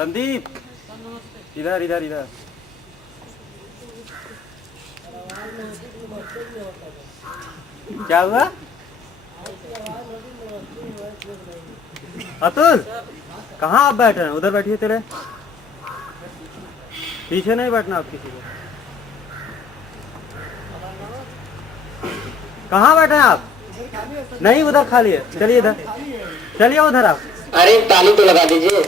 संदीप, इधर इधर इधर। क्या हुआ? अतुल, कहाँ आप बैठे हैं? उधर बैठिए, तेरे पीछे नहीं बैठना आप किसी को। कहाँ बैठे हैं आप? नहीं, उधर खाली है। चलिए इधर, चलिए उधर आप। अरे ताली तो लगा दीजिए।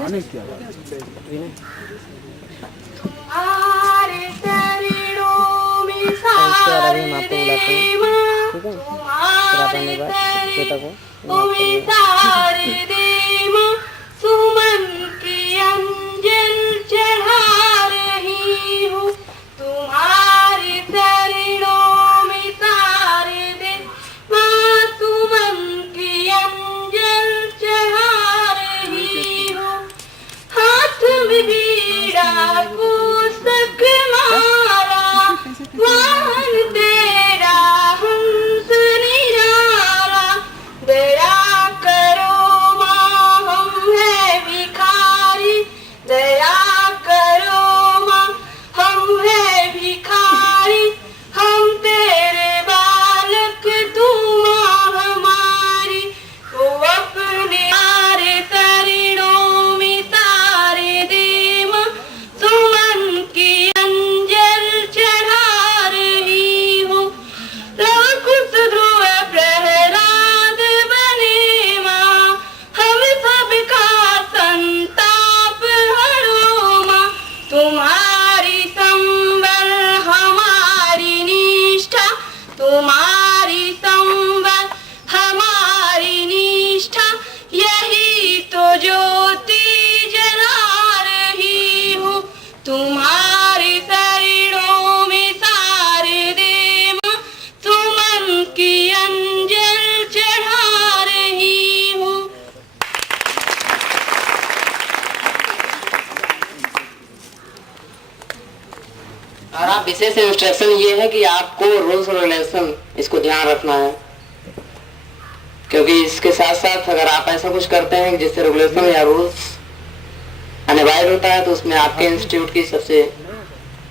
आने क्या सुमन की अंजल चढ़ा रही हूँ, तुम्हारी चरणों में सारे दिन माँ सुमन की अंजल चढ़ा रही हूँ। हाथ में बीड़ा पुस्तक माला, वाहन तेरा हंस निराला, दया करो माँ हम है भिखारी, दया करो माँ हम है भिखारी, हम तेरे बालक तू माँ हमारी, तो अपने सारे चरणों में तारे दे माँ, सुमन की अंजल चढ़ा रही हूँ। कुछ ध्रुव प्रहलाद बने माँ, हम सबका संताप हरो माँ, तुम्हारी संबल हमारी निष्ठा, तुम्हारी संबल हमारी निष्ठा, यही तो ज्योति जला रही हूँ, तुम्हारी चरणों में सारे दे माँ, सुमन की अंजल चढ़ा रही हूँ। और आप विशेष इंस्ट्रक्शन ये है कि आपको रूल्स और रेगुलेशन इसको ध्यान रखना है, क्योंकि इसके साथ साथ अगर आप ऐसा कुछ करते हैं जिससे रेगुलेशन या रूल्स अनिवार्य होता है तो उसमें आपके इंस्टीट्यूट की सबसे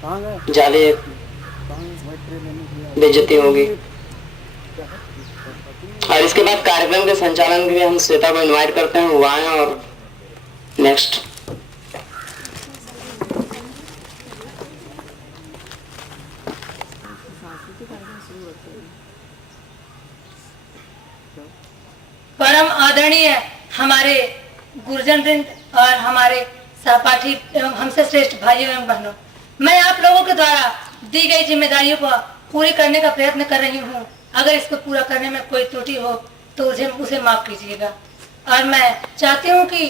ज्यादा बेइज्जती होगी। और इसके बाद कार्यक्रम के संचालन के लिए हम श्वेता को इनवाइट करते हैं, वो आए और नेक्स्ट। परम आदरणीय हमारे गुरुजन वृंद और हमारे सहपाठी एवं हमसे श्रेष्ठ भाइयों एवं बहनों, मैं आप लोगों के द्वारा दी गई जिम्मेदारियों को पूरी करने का प्रयत्न कर रही हूँ। अगर इसको पूरा करने में कोई त्रुटि हो तो उसे माफ कीजिएगा। और मैं चाहती हूँ कि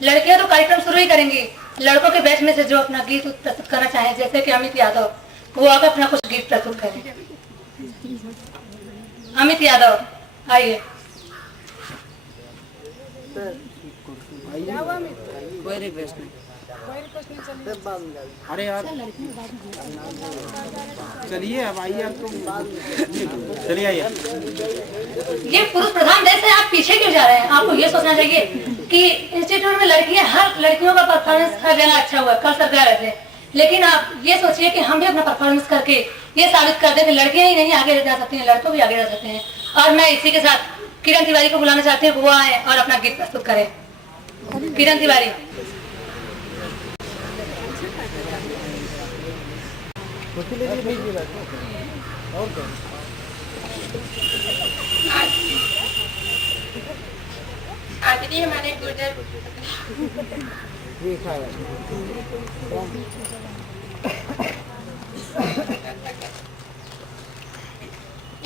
लड़कियां तो कार्यक्रम शुरू ही करेंगी, लड़कों के बैच में से जो अपना गीत प्रस्तुत करना चाहे, जैसे कि अमित यादव, वो आकर अपना कुछ गीत प्रस्तुत करें। अमित यादव आइए। कोई रिक्वेस्ट नहीं। अरे यार चलिए अब आइए, आप तो चलिए आइए। ये पुरुष प्रधान देश है, आप पीछे क्यों जा रहे हैं? आपको ये सोचना चाहिए कि इंस्टीट्यूट में लड़कियां, हर लड़कियों का परफॉर्मेंस हर जगह अच्छा हुआ, कल सब कह रहे थे, लेकिन आप ये सोचिए कि हम भी अपना परफॉर्मेंस करके ये साबित कर दें कि लड़कियां ही नहीं आगे जा सकती हैं, लड़कों भी आगे जा सकते हैं। और मैं इसी के साथ किरण तिवारी को बुलाना चाहती हूँ, वो आए और अपना गीत प्रस्तुत करें। किरण तिवारी। आदरणीय हमारे गुरुजन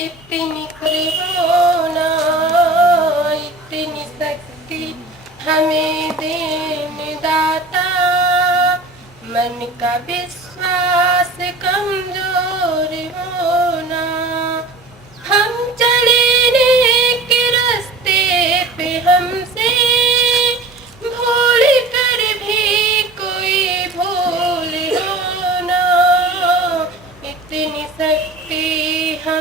इतनी करुणा, इतनी शक्ति हमें देने दाता, मन का विश्वास कमजोर होना, हम चले के रास्ते पे हमसे भूल कर भी कोई भूल होना, इतनी शक्ति हम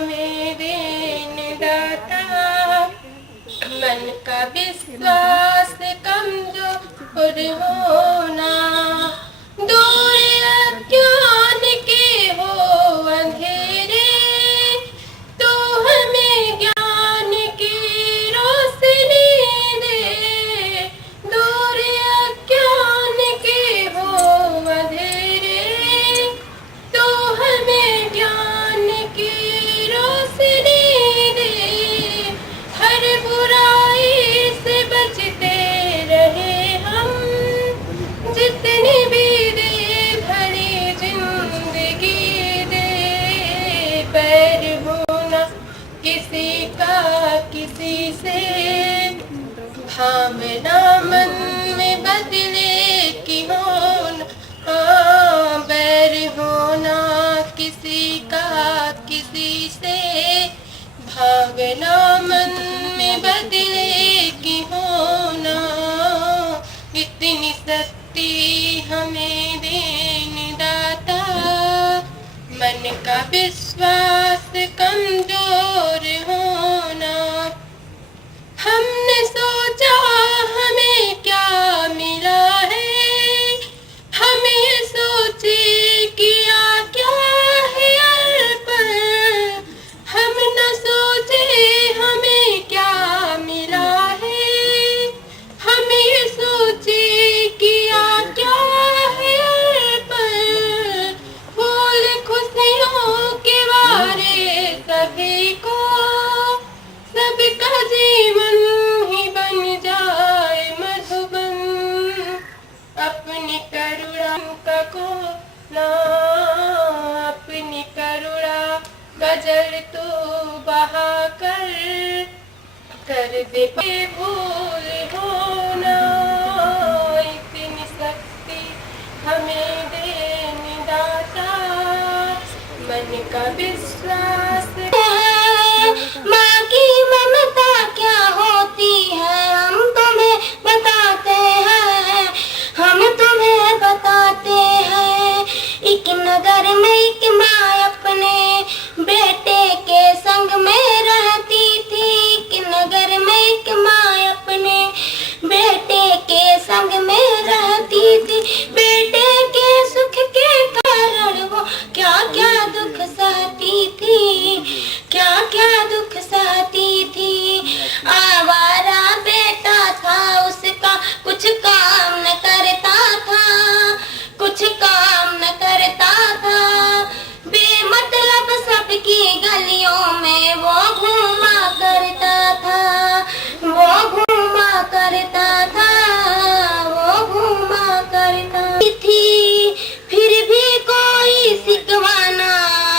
का विश्वास कमजोर होना, दूर अज्ञान के हो अंधेरे, तो हमें ज्ञान की रोशनी दे। दूर अज्ञान के हो अंधेरे, तो हमें ज्ञान की रोशनी दे। हर बुराई से बचते रहे हम, जितनी भी दे भरी जिंदगी दे। बैर होना किसी का किसी से, भावना मन में बदले की होना। हाँ, बैर होना किसी का किसी से, भावना मन में बदले की होना। इतनी शक्ति हमें देने दाता, मन का विश्वास कमजोर होना। हमने सोचा हमें क्या मिला है, हम ये सोचे किया क्या है अर्पण। हम न सोचे हमें क्या मिला है, हम ये सोचे किया क्या है अर्पण। फूल खुशियों के वारे सभी को, सबका जीवन ही बन जाए मधुबन। अपनी करुणा का कोना, अपनी करुणा गजर तू बहा कर दे भूल होना। इतनी शक्ति हमें देने दाता, मन का विश्वास। माँ की ममता क्या होती है हम तुम्हें बताते हैं, हम तुम्हें बताते हैं। एक नगर में एक माँ अपने बेटे के संग में रहती थी। एक नगर में एक माँ अपने बेटे के संग में रहती थी। बेटे के सुख के कारण वो क्या क्या दुख सहती थी, क्या क्या दुख सहती थी। आवारा बेटा था उसका, कुछ काम न करता था, कुछ काम न करता था। बेमतलब सबकी गलियों में वो घूमा करता था, वो घूमा करता था, वो घूमा करता थी। फिर भी कोई सिकवाना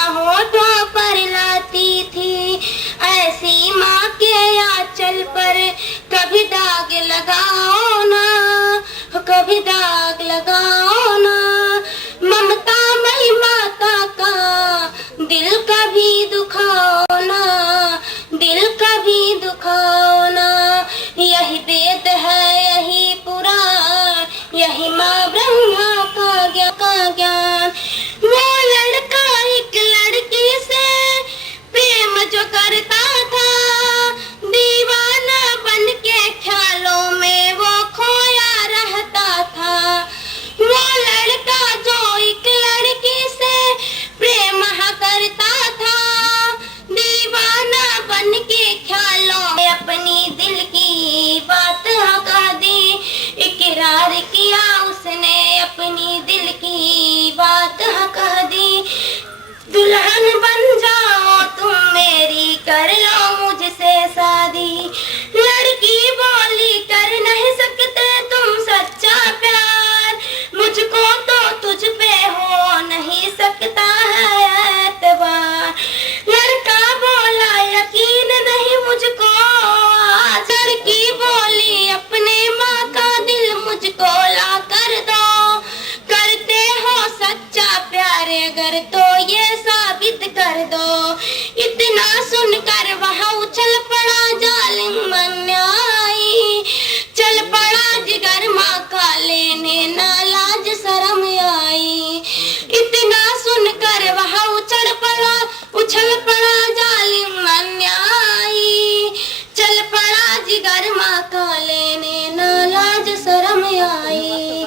होठों पर लाती थी। ऐसी माँ के आंचल पर कभी दाग लगाओ ना, कभी दाग लगाओ ना। ममता मई माता का दिल कभी दुखाओ ना, दिल कभी दुखाओ ना। यही वेद है यही पुराण, यही माँ ब्रह्मा का ज्ञान। वो लड़का एक लड़की से प्रेम जो करता था, दीवाना बन के ख्यालों में वो खोया रहता था। वो लड़का जो एक लड़की से प्रेम करता था, दीवाना बन के ख्यालों में अपनी दिल की बात कह दी। इकरार किया उसने अपनी दिल की बात कह दी। दुल्हन बन जाओ तुम मेरी, कर लो मुझसे शादी। लड़की बोली कर नहीं सकते तुम सच्चा प्यार, मुझको तो तुझ पे हो नहीं सकता है एतबार। लड़का बोला यकीन नहीं मुझको आज। लड़की बोली अपने माँ का दिल मुझको ला कर दो, करते हो सच्चा प्यार अगर तो ये साबित कर दो। इतना सुनकर वहाँ उछल पड़ा जालिम अन्यायी, चल पड़ा जिगर माँ का लेने ना लाज शर्म आई। इतना सुनकर वहाँ उछल पड़ा जालिम अन्यायी, चल पड़ा जिगर माँ का लेने ना लाज शर्म आई।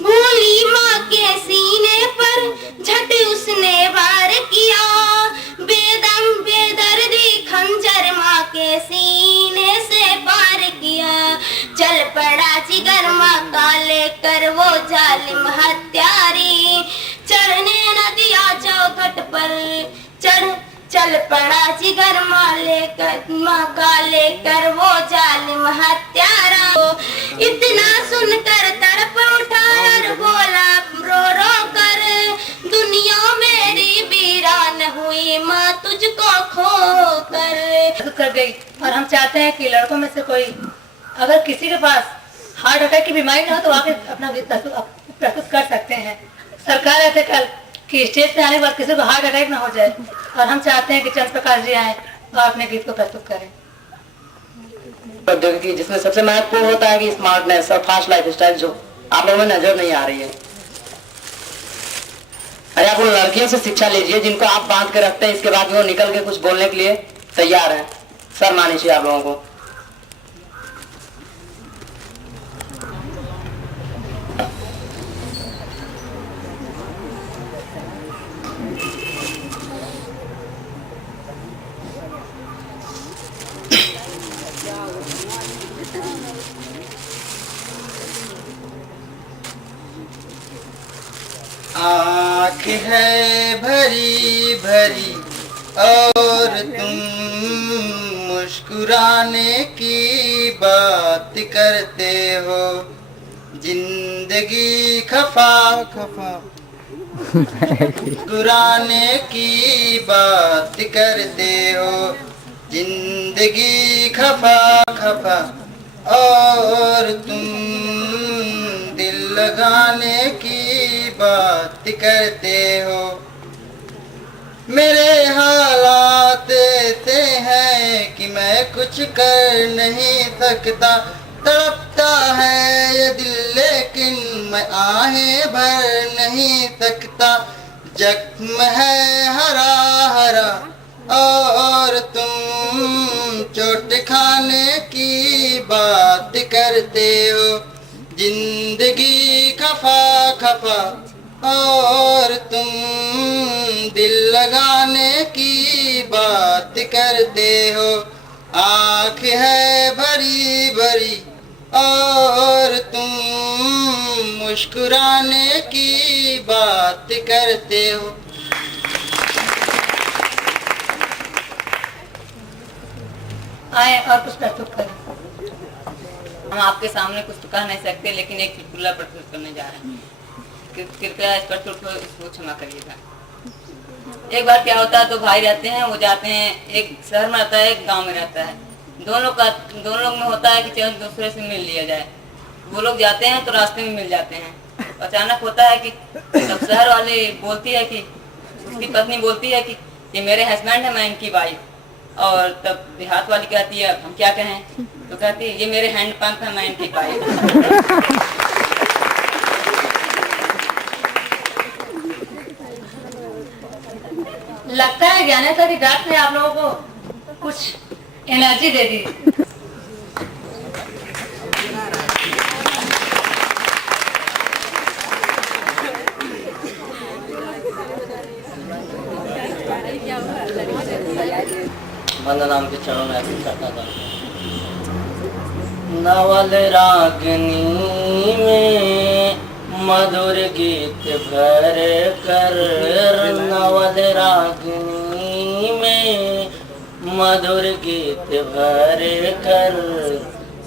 भोली माँ के सीने पर झट उसने वार किया, बेदम बेदर्दी खंजर माँ के सीने से पार किया। चल पड़ा जिगर माँ का लेकर वो जालिम हत्यारी, चढ़ने न दिया चौखट पर चल पड़ा जिगर माँ का लेकर वो जालिम हत्यारा। इतना सुनकर तड़प उठा और बोला रो रो कर, दुनिया मेरी वीरान हुई माँ तुझको खो कर गई। और हम चाहते हैं कि लड़कों में से कोई अगर किसी के पास हार्ट अटैक की बीमारी ना हो तो आके अपना गीत प्रस्तुत कर सकते हैं। सरकार ऐसे कल कि स्टेज पे आने के बाद किसी को हार्ट अटैक ना हो जाए, और हम चाहते हैं कि चंद्र प्रकाश जी आए और अपने गीत को प्रस्तुत करें। प्रौद्योगिकी जिसमें सबसे महत्वपूर्ण होता है कि स्मार्टनेस और फास्ट लाइफ स्टाइल जो आप लोगों में नजर नहीं आ रही है। अरे आप उन लड़कियों से शिक्षा लीजिए जिनको आप बांध के रखते हैं, इसके बाद वो निकल के कुछ बोलने के लिए तैयार है। सर मानिए आप लोगों को। आँख है भरी भरी और तुम मुस्कुराने की बात करते हो, जिंदगी खफा खफा मुस्कुराने की बात करते हो, जिंदगी खफा खफा और तुम दिल लगाने की बात करते हो। मेरे हालात ऐसे हैं कि मैं कुछ कर नहीं सकता, तड़पता है ये दिल लेकिन मैं आहें भर नहीं सकता। जख्म है हरा हरा और तुम चोट खाने की बात करते हो, जिंदगी खफा खफा और तुम दिल लगाने की बात करते हो। आँख है भरी भरी और तुम मुस्कुराने की बात करते हो। आए और कुछ प्रस्तुत करें। हम आपके सामने कुछ तो कह नहीं सकते, लेकिन एक चुटकुला प्रस्तुत करने जा रहे हैं। कृपया इस पर इसको क्षमा करिएगा। एक बार क्या होता है, दो भाई रहते हैं, वो जाते हैं, एक शहर में रहता है, एक गांव में रहता है। दोनों लोग में होता है कि चलो दूसरे से मिल लिया जाए। वो लोग जाते हैं तो रास्ते में मिल जाते हैं। अचानक होता है कि तब शहर वाले बोलती है कि उसकी पत्नी बोलती है कि ये मेरे हस्बैंड है, मैं इनकी वाइफ। और तब देहात वाली कहती है हम क्या कहें, तो कहती है ये मेरे हैंड पंप है, मैं इनकी पाइप। लगता है ज्ञानेश्वर की डांट ने आप लोगों को कुछ एनर्जी दे दी। वंदनाम के चरणों में अर्पित करता था। नवल रागनी में मधुर गीत भर कर, नवल रागनी में मधुर गीत भर कर,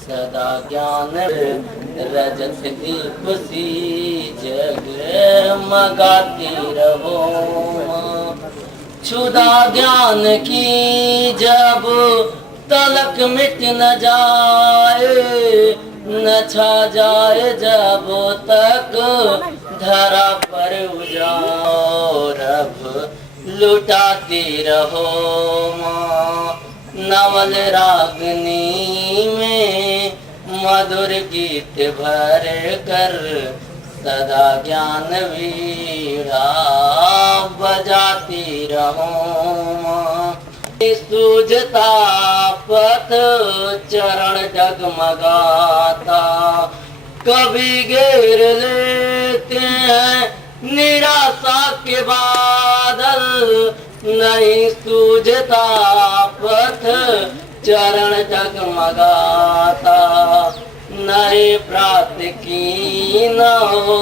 सदा ज्ञान रजत दीप सी जगमगाती रहो। क्षुधा ज्ञान की जब तलक मिट न जाए, न छा जाए जब तक धरा पर उजाओ, रब लुटाती रहो माँ। नवल रागनी में मधुर गीत भर कर, सदा ज्ञान वीणा बजाती रहो माँ। सूझता पथ चरण डगमगाता, कभी घेर लेते हैं निराशा के बादल, नहीं सूझता पथ चरण डगमगाता, नए प्रात की न हो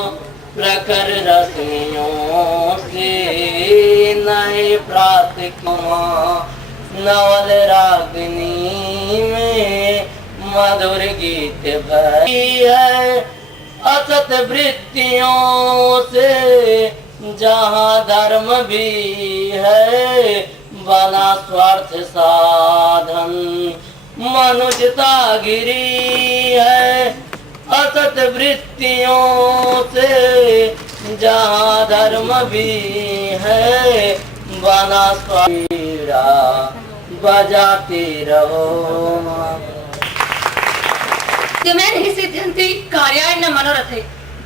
प्रखर रश्मियों से, नए प्रात नवल रागनी में मधुर गीत भरी है, असत वृत्तियों से जहाँ धर्म भी है, बना स्वार्थ साधन मनुष्यता गिरी है, असत वृत्तियों से जहाँ धर्म भी है, बना स्वामीरा बजाते रहो। कि मैं नहीं सिद्धंती कार्याय न मनोरथ,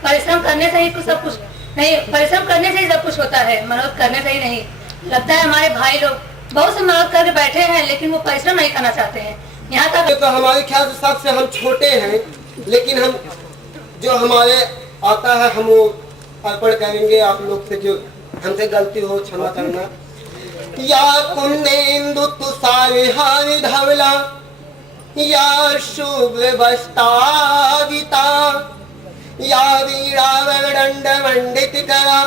परिश्रम करने से ही कुछ सब कुछ नहीं, परिश्रम करने से ही सब कुछ होता है, मनोरथ करने से ही नहीं। लगता है हमारे भाई लोग बहुत से मनोरथ करके बैठे हैं, लेकिन वो परिश्रम नहीं करना चाहते हैं। यहाँ तक तो हमारे ख्याल से सबसे हम छोटे हैं, लेकिन हम जो हमारे आता है हम वो अर्पण करेंगे आप लोग से, जो हमसे गलती हो क्षमा करना। या कुंदेन्दु तुषारहारि धवला, या शुभ्र वस्त्राविता, या वीणावदण्ड मंडित करा,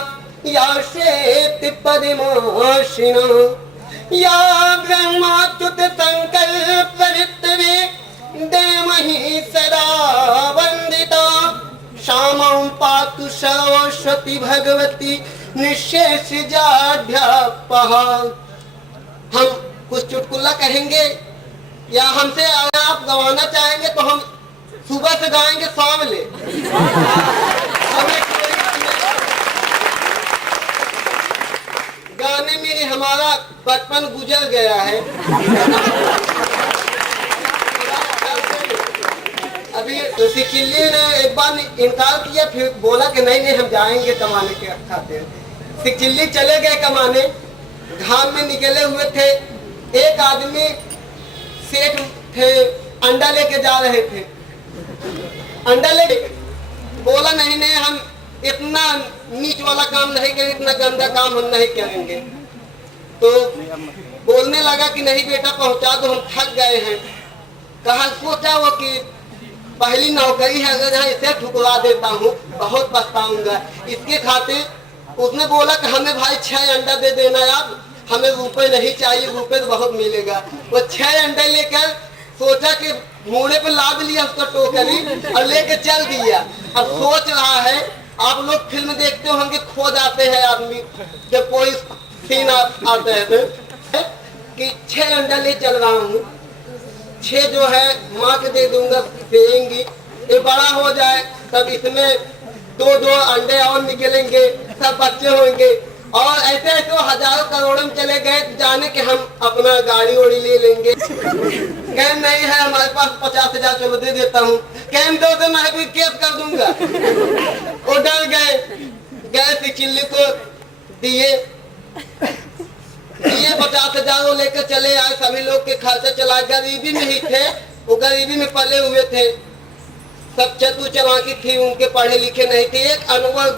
या श्वेत पद्मासना, या ब्रह्माच्युत संकल्प ऋत्वे देमहि सदा वंदिता, श्यामां पातु सरस्वती भगवती निःशेष जाढ्यापहा। हम कुछ चुटकुला कहेंगे या हमसे अगर आप गवाना चाहेंगे तो हम सुबह से गाएंगे शाम ले। गाने में हमारा बचपन गुजर गया है। अभी सिकिल्ली ने एक बार इनकार किया, फिर बोला कि नहीं हम जाएंगे कमाने के खातिर। सिकिल्ली चले गए कमाने, घाम में निकले हुए थे। एक आदमी सेठ थे, अंडा लेके जा रहे थे। अंडा ले बोला नहीं हम इतना नीच वाला काम नहीं करेंगे, इतना गंदा काम हम नहीं करेंगे। तो बोलने लगा कि नहीं बेटा पहुंचा दो, हम थक गए हैं। कहा सोचा वो कि पहली नौकरी है, अगर यहाँ इसे ठुकरा देता हूँ बहुत पछताऊंगा। इसके खातिर उसने बोला कि हमें भाई 6 अंडा दे देना, आप हमें रुपए नहीं चाहिए, रुपए तो बहुत मिलेगा। वो 6 अंडे लेकर सोचा कि मोड़े पे लाद लिया उसका टोकरी और लेके चल दिया। अब सोच रहा है, आप लोग फिल्म देखते होंगे, खो जाते हैं आदमी जब कोई सीन आते हैं कि 6 अंडा ले चल रहा हूँ, 6 जो है माँ के दे दूंगा, देंगी, ये बड़ा हो जाए तब इसमें 2-2 अंडे और निकलेंगे, सब बच्चे होंगे। और ऐसे ऐसे हजारों करोड़ों में चले गए, जाने के हम अपना गाड़ी वाड़ी ले लेंगे। कह नहीं है हमारे पास 50,000, चलो दे देता हूँ। कह दो मैं भी केस कर दूंगा। वो डर गए सिकिल्ली को दिए 50,000 वो लेकर चले आए। सभी लोग के खर्चा चला, गरीबी में ही थे, वो गरीबी में पले हुए थे। सब चतुर चालाकी थी, उनके पढ़े लिखे नहीं थे। एक अनपढ़